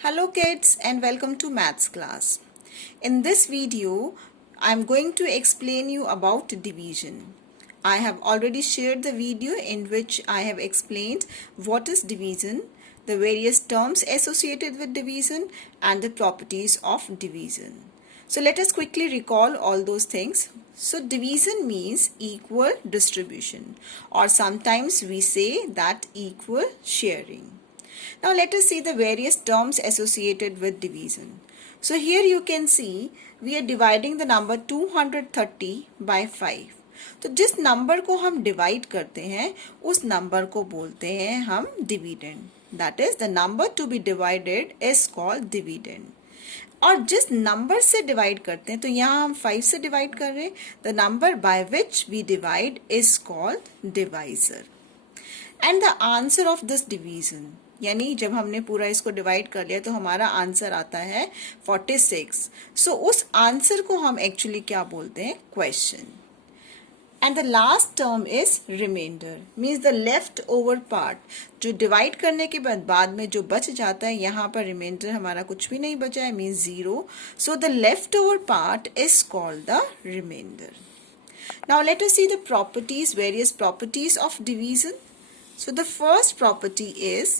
Hello kids and welcome to maths class. In this video, I am going to explain you about division. I have already shared the video in which I have explained what is division, the various terms associated with division and the properties of division. So let us quickly recall all those things. So division means equal distribution, or sometimes we say that equal sharing. Now let us see the various terms associated with division. So here you can see we are dividing the number 230 by 5. तो जिस number को हम divide करते हैं उस number को बोलते हैं हम dividend. That is the number to be divided is called dividend. और जिस नंबर से डिवाइड करते हैं, तो यहाँ हम 5 से डिवाइड कर रहे हैं, the number by which we divide is called divisor. And the answer of this division, यानी जब हमने पूरा इसको डिवाइड कर लिया तो हमारा आंसर आता है 46. सो उस आंसर को हम एक्चुअली क्या बोलते हैं? Question. And the last term is remainder, means the left over part. जो डिवाइड करने के बाद में जो बच जाता है, यहाँ पर रिमाइंडर हमारा कुछ भी नहीं बचा है, means 0. So the left over part is called the remainder. Now let us see the properties, various properties of division. So the first property is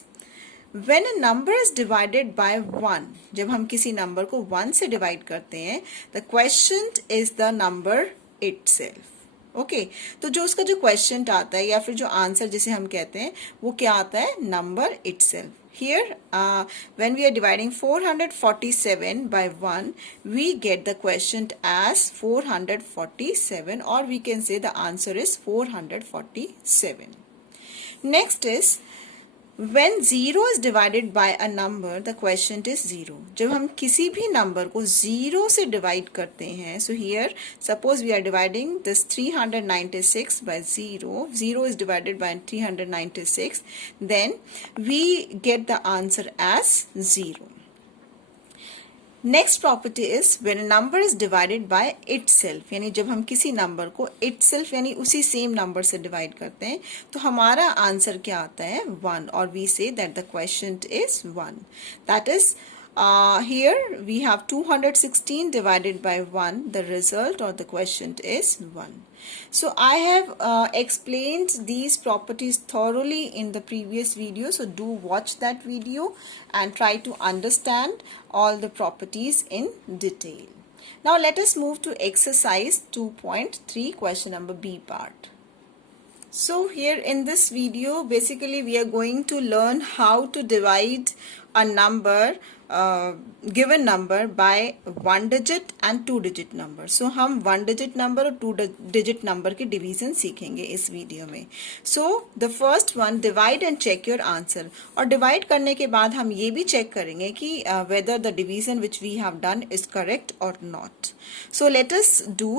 when a number is divided by 1, जब हम किसी number को 1 से divide करते हैं, the quotient is the number itself. Okay तो जो उसका जो क्वेश्चन आता है या फिर जो आंसर जिसे हम कहते हैं वो क्या आता है? Number itself. Here when we are dividing 447 by 1, we get the quotient as 447, or we can say the answer is 447. Next is when 0 is divided by a number, the quotient is 0. जब हम किसी भी number को 0 से divide करते हैं, so here suppose we are dividing this 396 by 0. 0 is divided by 396, then we get the answer as 0. Next property is when a number is divided by itself, यानी जब हम किसी नंबर को इटसेल्फ यानी उसी सेम नंबर से divide करते हैं तो हमारा आंसर क्या आता है? 1, और we say that the question is 1. That is here we have 216 divided by 1. The result or the quotient is 1. So I have explained these properties thoroughly in the previous video. So do watch that video and try to understand all the properties in detail. Now let us move to exercise 2.3, question number B part. So here in this video basically we are going to learn how to divide a number, given number by 1 digit and 2 digit number. So हम 1 digit number और 2 digit number के division सीखेंगे इस video में. So the first one, divide and check your answer. और divide करने के बाद हम ये भी check करेंगे कि whether the division which we have done is correct or not. So let us do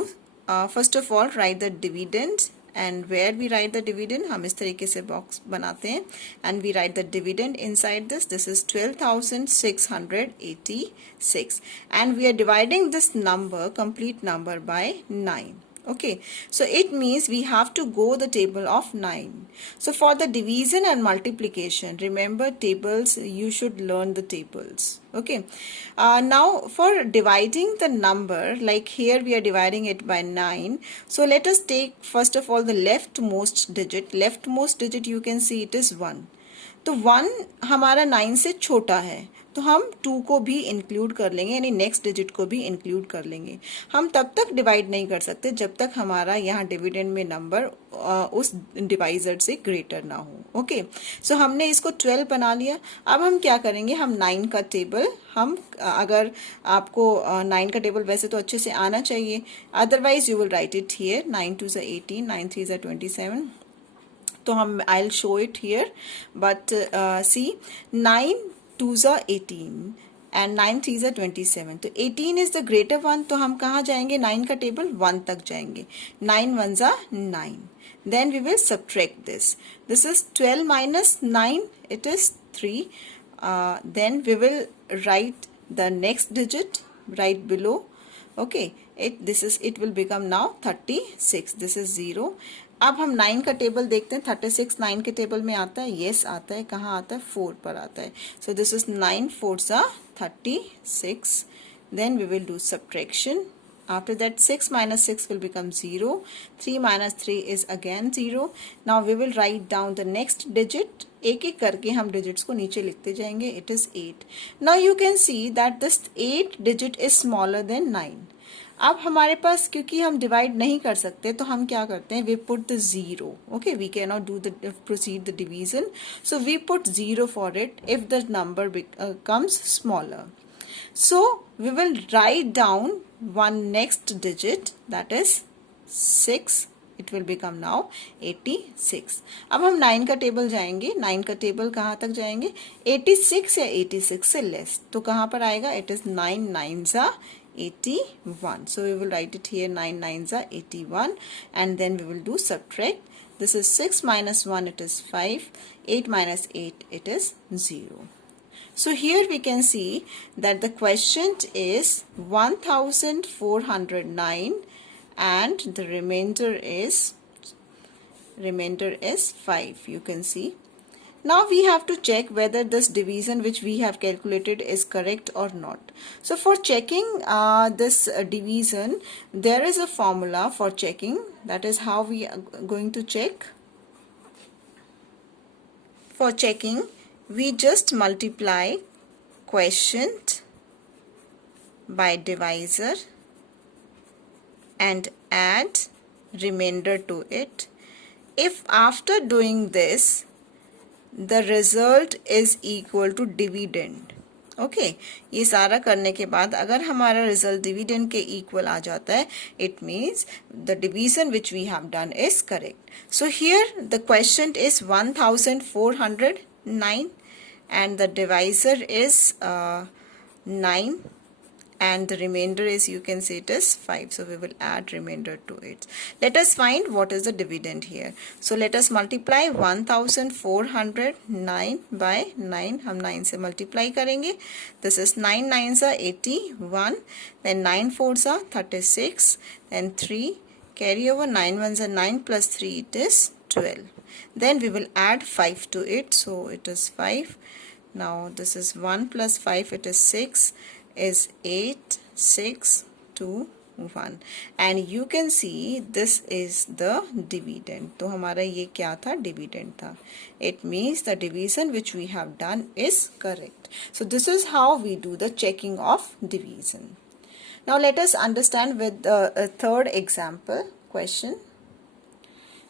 first of all write the dividend. And where we write the dividend, हम इस तरीके से बॉक्स बनाते हैं and we write the dividend inside this. This is 12,686 and we are dividing this number, complete number, by 9. Okay, so it means we have to go the table of 9. So for the division and multiplication, remember tables, you should learn the tables. Okay, now for dividing the number, like here we are dividing it by 9. So let us take first of all the leftmost digit. Leftmost digit you can see it is 1. तो 1 हमारा 9 से छोटा है तो हम 2 को भी include कर लेंगे, यानी नेक्स्ट डिजिट को भी इंक्लूड कर लेंगे. हम तब तक डिवाइड नहीं कर सकते जब तक हमारा यहाँ डिविडेंड में नंबर उस डिवाइजर से ग्रेटर ना हो. ओके सो हमने इसको 12 बना लिया. अब हम क्या करेंगे? हम 9 का टेबल, हम अगर आपको 9 का टेबल वैसे तो अच्छे से आना चाहिए, otherwise you will write it here. 9 2 is 18, 9 3 is 27. तो हम I'll show it here, but see 9 2s are 18 and 9 3s are 27. तो 18 is the greater one. तो हम कहाँ जाएंगे? 9 का टेबल 1 तक जाएंगे. 9 1s are 9. Then we will subtract this. This is 12 minus 9. It is 3. Then we will write the next digit right below. Okay, it will become now 36. This is 0. अब हम 9 का टेबल देखते हैं. 36 9 के टेबल में आता है. यस आता है. कहाँ आता है? 4 पर आता है. So this is 9 4s are 36. Then we will do subtraction. After that 6 minus 6 will become 0. 3 minus 3 is again 0. Now we will write down the next digit. एक एक करके हम digits को नीचे लिखते जाएंगे. It is 8. Now you can see that this 8 digit is smaller than 9. अब हमारे पास क्योंकि हम डिवाइड नहीं कर सकते तो हम क्या करते हैं? We put the zero. Okay, we can not do the proceed the division, so we put zero for it if the number comes smaller. So we will write down one next digit, that is 6. It will become now 86. अब हम 9 का table जाएंगे. 9 का table कहाँ तक जाएंगे? 86 या 86 से लेस. तो कहाँ पर आएगा? It is 9 9s are 81. So we will write it here. 9 9s are 81, and then we will do subtract. This is 6 minus 1, it is 5. 8 minus 8, it is 0. So here we can see that the quotient is 1409 and the remainder is 5. You can see. Now we have to check whether this division which we have calculated is correct or not. So for checking this division, there is a formula for checking. That is how we are going to check. For checking, we just multiply quotient by divisor and add remainder to it. If after doing this the result is equal to dividend, okay, ये सारा करने के बाद अगर हमारा result dividend के equal आ जाता है, it means the division which we have done is correct. So here the question is 1409 and the divisor is 9 and the remainder is, you can say it is 5. So we will add remainder to it. Let us find what is the dividend here. So let us multiply 1409 by 9. हम 9 से multiply करेंगे. This is 9 9s are 81. Then 9 4s are 36. Then 3 carry over. 9 1s are 9 plus 3, it is 12. Then we will add 5 to it. So it is 5. Now this is 1 plus 5, it is 6, is 8, 6, 2, 1. And you can see this is the dividend. तो हमारा ये क्या था? Dividend था. It means the division which we have done is correct. So this is how we do the checking of division. Now let us understand with the third example question.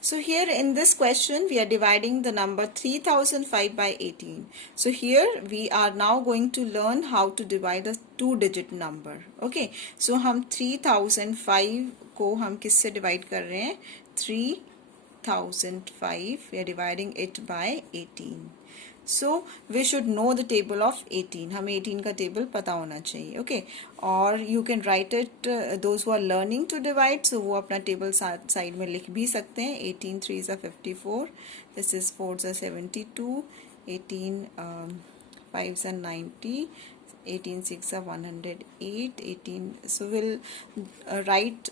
So here in this question we are dividing the number 3005 by 18. So here we are now going to learn how to divide a 2-digit number. Okay, so हम 3005 को हम किससे divide कर रहे हैं? 3005 we are dividing it by 18. So we should know the table of 18. हमें 18 का table पता होना चाहिए. ओके, और you can write it, those who are learning to divide, so वो अपना टेबल साइड में लिख भी सकते हैं. 18 3s are 54. This is 4s are 72. 18 5s are 90. 18 6 are 108. 18, so we'll write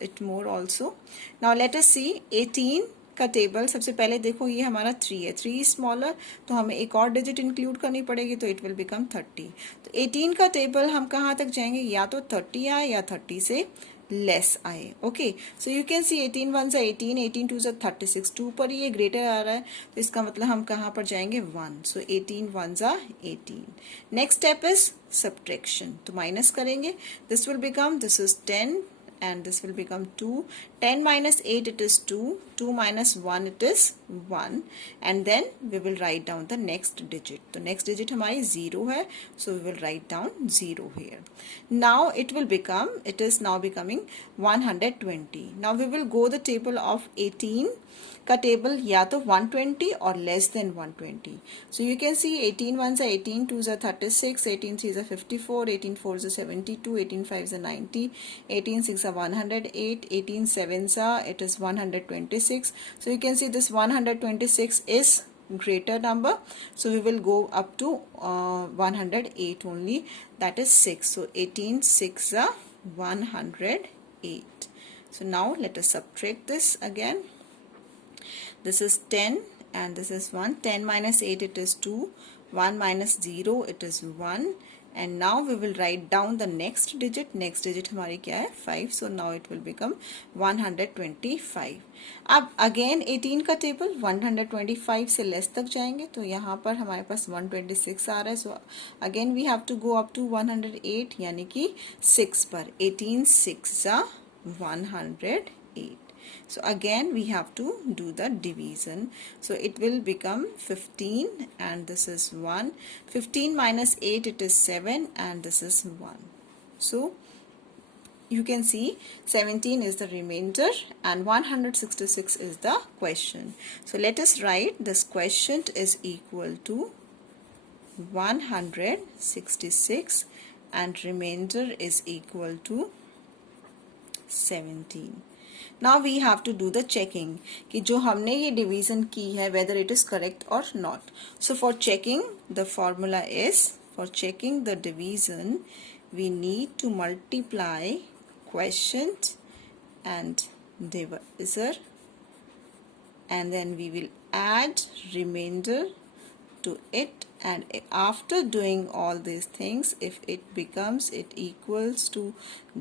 it more also. Now let us see 18 का table. सबसे पहले देखो ये हमारा 3 है. 3 स्मॉलर, तो हमें एक और डिजिट इंक्लूड करनी पड़ेगी, तो इट विल बिकम 30. तो 18 का टेबल हम कहाँ तक जाएंगे? या तो 30 आए या 30 से लेस आए. Okay, so you can see 18 1s are 18, 18 2s are 36. 2 पर ये ग्रेटर आ रहा है, तो इसका मतलब हम कहाँ पर जाएंगे? 1. सो 18 1s are 18. Next step is subtraction. तो माइनस करेंगे. This will become, this is 10 and this will become 2. 10 minus 8, it is 2. 2 minus 1, it is 1. And then we will write down the next digit. तो next digit हमारी 0 है, so we will write down 0 here. Now it will become, it is now becoming 120. Now we will go the table of 18 का table, या तो 120 और less than 120. So you can see 18 1s are 18, 2s are 36, 18 3s are 54, 18 4s are 72, 18 5s are 90, 18 6 are 108, 18 7s are, it is 126. So you can see this 126 is greater number, so we will go up to 108 only, that is 6. So 18 6 are 108. So now let us subtract this again. This is 10 and this is 1. 10 minus 8 it is 2. 1 minus 0 it is 1. And now we will write down the next digit. Next digit हमारी क्या है 5. So now it will become 125. अब again 18 का table 125 से less तक जाएंगे तो यहाँ पर हमारे पास 126 आ रहा है. So again we have to go up to 108 यानी कि 6 पर 18 6 108. So again we have to do the division. So it will become 15 and this is 1. 15 minus 8 it is 7 and this is 1. So you can see 17 is the remainder and 166 is the quotient. So let us write this quotient is equal to 166 and remainder is equal to 17. Now we have to do the checking कि जो हमने ये division की है whether it is correct or not. So for checking the formula is, for checking the division we need to multiply quotient and divisor and then we will add remainder to it, and after doing all these things if it equals to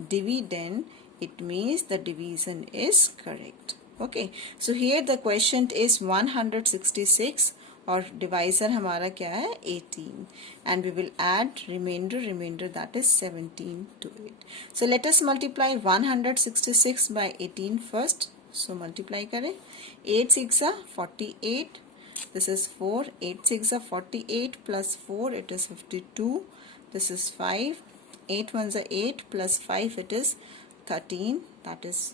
dividend, it means the division is correct. Okay, so here the quotient is 166 और divisor हमारा क्या है 18 and we will add remainder that is 17 to it. So let us multiply 166 by 18 first. So multiply करें 8 6 48. This is 4. 8 6 48 plus 4 it is 52. This is 5. 8 1 8 plus 5 it is 13. That is,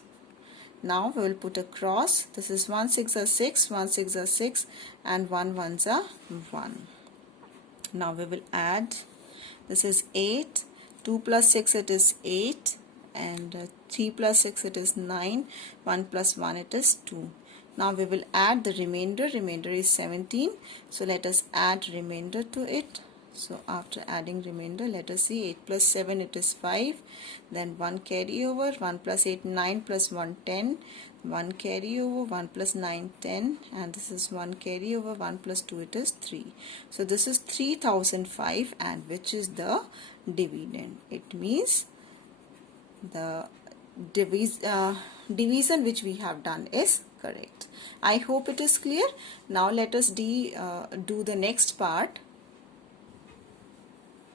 now we will put a cross. This is 1 6 6, 1 6 6 and 1 1 1. Now we will add. This is 8. 2 plus 6 it is 8 and 3 plus 6 it is 9. 1 plus 1 it is 2. Now we will add the remainder. Remainder is 17. So let us add remainder to it. So after adding remainder, let us see 8 plus 7 it is 5. Then 1 carry over. 1 plus 8 9 plus 1 10. 1 carry over. 1 plus 9 10 and this is 1 carry over. 1 plus 2 it is 3. So this is 3005 and which is the dividend. It means the division which we have done is correct. I hope it is clear. Now let us do the next part.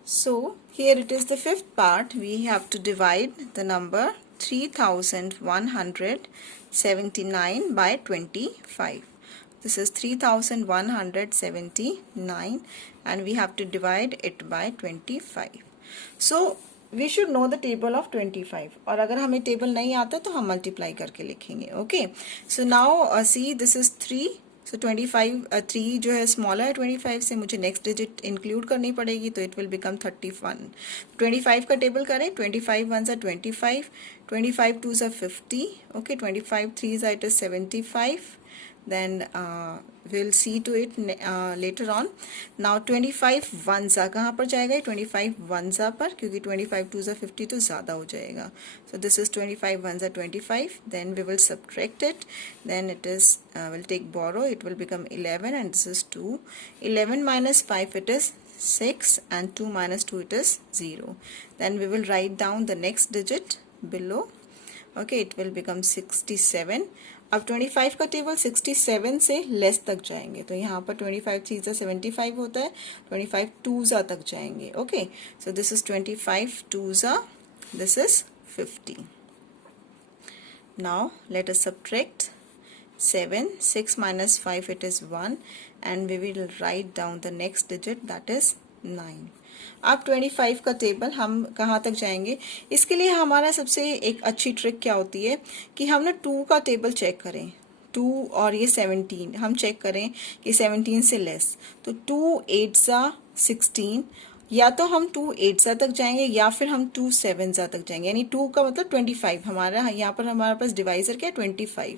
So here it is the fifth part. We have to divide the number 3179 by 25. This is 3179 and we have to divide it by 25. So we should know the table of 25 और अगर हमें table नहीं आता तो हम multiply करके लिखेंगे. Okay. So now see this is 3. So 25 3 जो है smaller है 25 से मुझे next digit include करनी पड़ेगी तो it will become 31. 25 का table करें 25 1s are 25, 25 2s are 50. Okay, 25 3s are it is 75. Then we'll see to it later on. Now 25 1s कहाँ पर जाएगा 25 1s पर क्योंकि 25 2s are 50 तो ज़्यादा हो जाएगा. So this is 25 1s are 25. Then we will subtract it. Then it is we'll take borrow. It will become 11 and this is 2. 11 minus 5 it is 6 and 2 minus 2 it is 0. Then we will write down the next digit below. Okay, it will become 67. अब 25 का table 67 से less तक जाएंगे तो यहाँ पर 25 3 75 होता है 25 2s तक जाएंगे. Okay, so this is 25 2s, this is 50. Now let us subtract 7. 6 minus 5 it is 1 and we will write down the next digit that is 9. अब 25 का टेबल हम कहाँ तक जाएंगे. इसके लिए हमारा सबसे एक अच्छी ट्रिक क्या होती है कि हम ना 2 का टेबल चेक करें. 2 और ये 17 हम चेक करें कि 17 से लेस तो 2 8s 16 या तो हम 2 8s तक जाएंगे या फिर हम 2 7s तक जाएंगे. यानी 2 का मतलब 25. हमारा यहाँ पर हमारे पास डिवाइजर क्या है 25.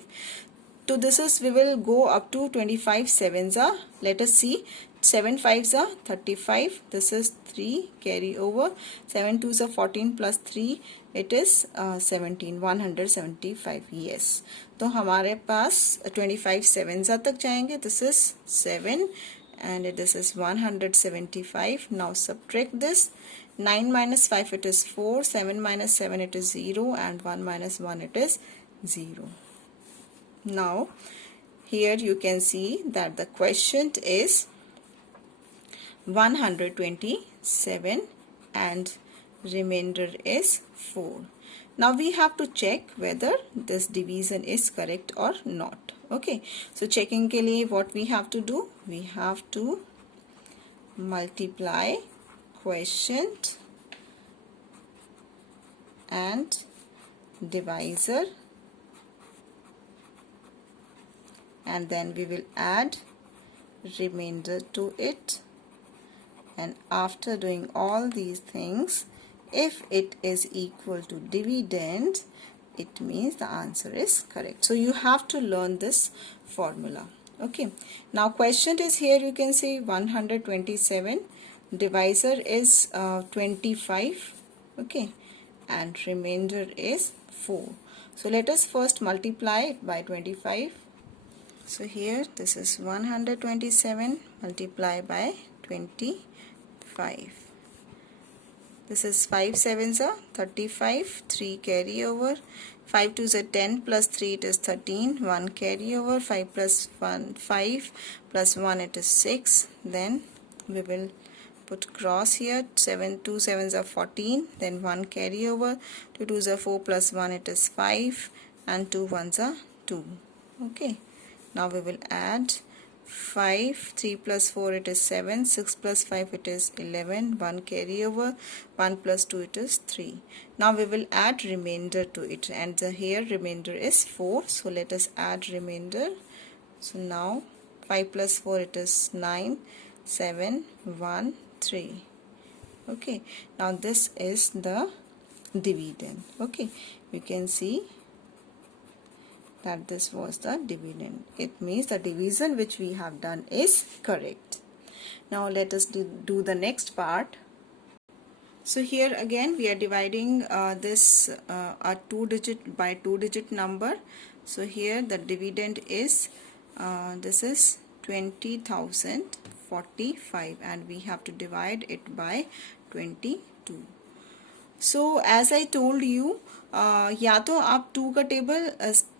तो this is we will go up to 25 7s. Let us see 7 5s are 35. This is 3 carry over. 7 2s are 14 plus 3. It is 17. 175. Yes. तो हमारे पास 25 sevens तक जाएंगे. This is 7 and this is 175. Now subtract this. 9 minus 5 it is 4. 7 minus 7 it is 0 and 1 minus 1 it is 0. Now here you can see that the quotient is 127 and remainder is 4. Now we have to check whether this division is correct or not. Okay, so checking के लिए what we have to do? We have to multiply quotient and divisor, and then we will add remainder to it. And after doing all these things, if it is equal to dividend, it means the answer is correct. So you have to learn this formula. Okay, now quotient is here, you can see 127, divisor is 25, okay, and remainder is 4. So let us first multiply it by 25. So here this is 127 multiplied by 25. This is 5 sevens are 35, 3 carry over, 5 2s are 10 plus 3 it is 13, 1 carry over, 5 plus 1 5 plus 1 it is 6. Then we will put cross here. 7 2 sevens are 14, then 1 carry over, 2 2s are 4 plus 1 it is 5 and 2 1s are 2. Okay, now we will add 5, 3 plus 4 it is 7, 6 plus 5 it is 11, 1 carry over, 1 plus 2 it is 3. Now we will add remainder to it, and here remainder is 4, so let us add remainder. So now 5 plus 4 it is 9, 7, 1, 3. Okay, now this is the dividend. Okay, you can see that this was the dividend. It means the division which we have done is correct. Now let us do the next part. So here again we are dividing this a 2-digit by 2-digit number. So here the dividend is this is 20,045 and we have to divide it by 22. So as I told you, या तो आप 2 का table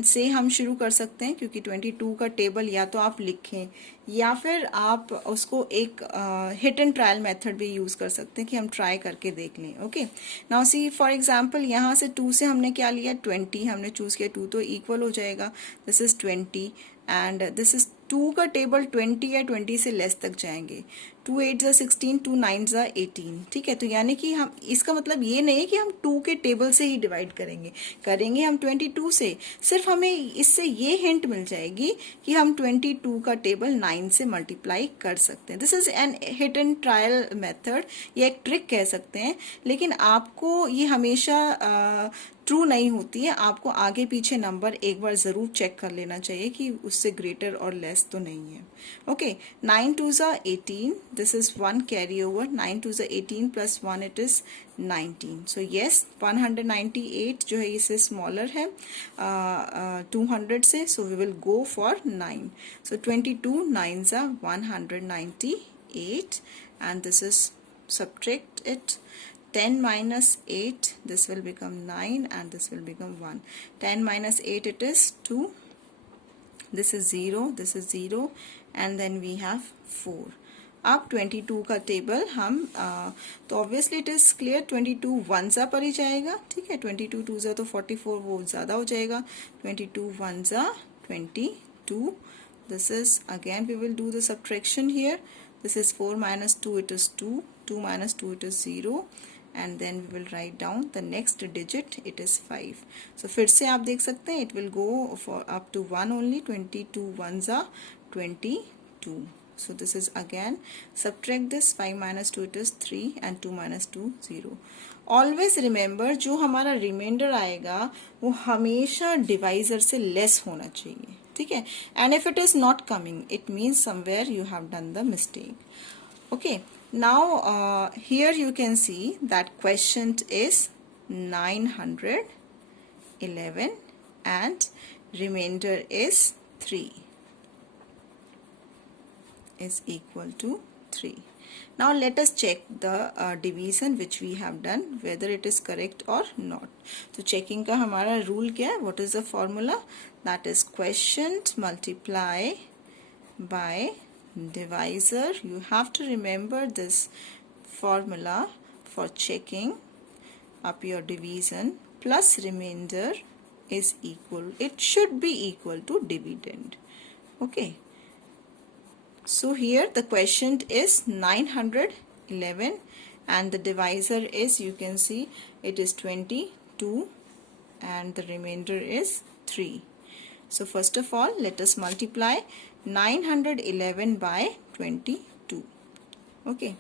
से हम शुरू कर सकते हैं, क्योंकि 22 का टेबल या तो आप लिखें या फिर आप उसको एक हिट एंड ट्रायल मेथड भी यूज़ कर सकते हैं कि हम ट्राई करके देख लें. Okay, now see for example यहाँ से 2 से हमने क्या लिया, 20 हमने चूज़ किया, 2 तो इक्वल हो जाएगा, this is 20 and this is 2 का टेबल 20 या 20 से लेस तक जाएंगे. 2 8 16, 2 9 18. ठीक है, तो यानी कि हम इसका मतलब ये नहीं है कि हम 2 के टेबल से ही डिवाइड करेंगे हम 22 से. सिर्फ हमें इससे ये हिंट मिल जाएगी कि हम 22 का टेबल 9 से मल्टीप्लाई कर सकते हैं. This is an hit and trial method, ये एक ट्रिक कह सकते हैं, लेकिन आपको ये हमेशा ट्रू नहीं होती है. आपको आगे पीछे नंबर एक बार ज़रूर चेक कर लेना चाहिए कि उससे ग्रेटर और लेस तो नहीं है. Okay, 9 2s are 18, this is 1 carry over, 9 2s are 18 plus 1 it is 19. So yes, 198 जो है इससे स्मॉलर है 200 से, so we will go for 9. So 22 9s are 198 and this is subtract it. 10 minus 8, this will become 9 and this will become 1. 10 minus 8 it is 2, this is 0, this is 0 and then we have 4. अब 22 का table हम तो obviously it is clear, 22 1s पर ही जाएगा. ठीक है, 22 2s तो 44 वो ज़्यादा हो जाएगा. 22 1s 22. This is again we will do the subtraction here. This is 4 minus 2 it is 2, 2 minus 2 it is 0 and then we will write down the next digit, it is 5. So फिर से आप देख सकते हैं it will go for up to 1 only. 22 1s are 22. So this is again subtract this. 5 minus 2 it is 3 and 2 minus 2 0. Always remember जो हमारा reminder आएगा वो हमेशा डिवाइजर से लेस होना चाहिए. ठीक है. And if it is not coming, it means somewhere you have done the mistake. Okay. Now here you can see that quotient is 911 and remainder is 3 is equal to 3. Now let us check the division which we have done, whether it is correct or not. So checking का हमारा rule क्या है? What is the formula? That is quotient multiply by divisor. You have to remember this formula for checking up your division, plus remainder is equal, it should be equal to dividend. Okay. So here the quotient is 911 and the divisor is, you can see, it is 22 and the remainder is 3. So first of all, let us multiply 911 by 22. Okay.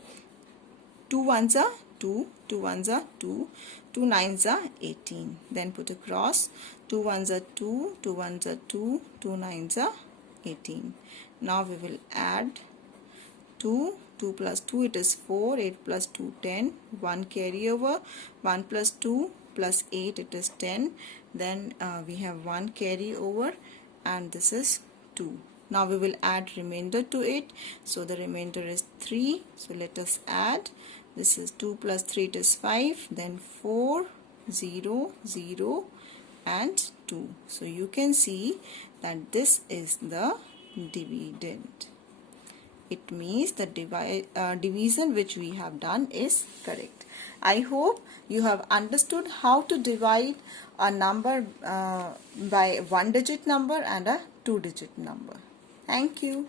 2 ones are 2, 2 ones are 2, 2 nines are 18. Then put a cross. 2 ones are 2, 2 ones are 2, 2 nines are 18. Now we will add 2, 2 plus 2, it is 4, 8 plus 2, 10, 1 carry over, 1 plus 2 plus 8, it is 10, then we have 1 carry over and this is 2. Now we will add remainder to it, so the remainder is 3, so let us add, this is 2 plus 3, it is 5, then 4, 0, 0 and 2. So you can see that this is the dividend. It means the division which we have done is correct. I hope you have understood how to divide a number by one digit number and a two digit number. Thank you.